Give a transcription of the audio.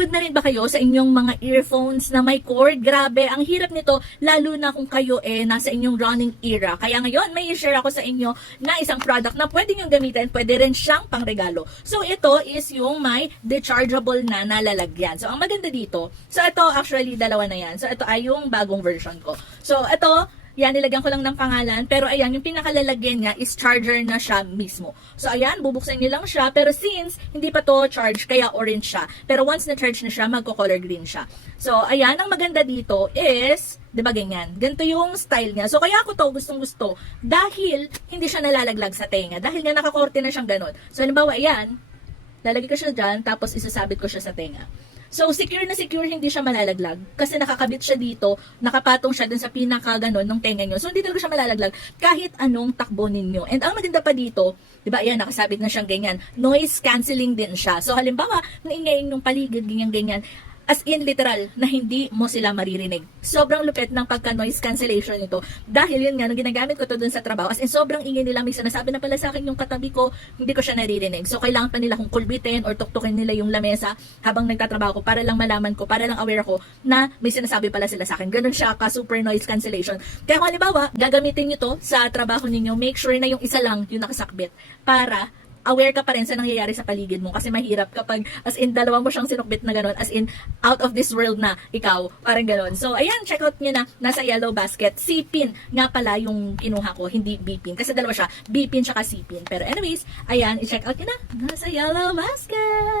Napapagod na rin ba kayo sa inyong mga earphones na may cord? Grabe, ang hirap nito lalo na kung kayo eh nasa inyong running era. Kaya ngayon, may share ako sa inyo na isang product na pwede nyo gamitin, pwede rin siyang pangregalo. So ito is yung may dechargeable na nalalagyan. So ang maganda dito, so ito actually dalawa na yan. So ito ay yung bagong version ko. So ito, yan, nilagyan ko lang ng pangalan. Pero ayan, yung pinakalalagyan niya is charger na siya mismo. So ayan, bubuksan niyo lang siya. Pero since hindi pa to charge, kaya orange siya. Pero once na-charge na siya, magko-color green siya. So ayan, ang maganda dito is, di ba ganyan? Ganito yung style niya. So kaya ako to gustong gusto. Dahil hindi siya nalalaglag sa tenga. Dahil nga nakakorte na siyang ganun. So halimbawa, ayan, lalagay ko siya dyan, tapos isasabit ko siya sa tenga. So, secure na secure, hindi siya malalaglag. Kasi nakakabit siya dito, nakapatong siya dun sa pinaka ganon ng tenga nyo. So, hindi talaga siya malalaglag kahit anong takbo ninyo. And ang maganda pa dito, di ba, ayan, nakasabit na siyang ganyan. Noise cancelling din siya. So, halimbawa, naingay yung paligid, ganyan-ganyan. As in, literal, na hindi mo sila maririnig. Sobrang lupit ng pagka-noise cancellation nito. Dahil yun nga, nung ginagamit ko to dun sa trabaho, as in, sobrang ingay nila. May sinasabi na pala sa akin yung katabi ko, hindi ko siya naririnig. So, kailangan pa nila kung kulbitin or tuktukin nila yung lamesa habang nagtatrabaho ko para lang malaman ko, para lang aware ako na may sinasabi pala sila sa akin. Ganun siya ka super noise cancellation. Kaya kung halimbawa, gagamitin nyo to sa trabaho ninyo, make sure na yung isa lang yung nakasakbit para aware ka pa rin sa nangyayari sa paligid mo. Kasi mahirap kapag as in dalawa mo siyang sinukbit na gano'n as in out of this world na ikaw. Parang gano'n so ayan check out nyo na. Nasa yellow basket. C-pin nga pala yung kinuha ko hindi B-pin. Kasi dalawa siya B-pin tsaka C-pin. Pero anyways ayan i-check out nyo na. Nasa yellow basket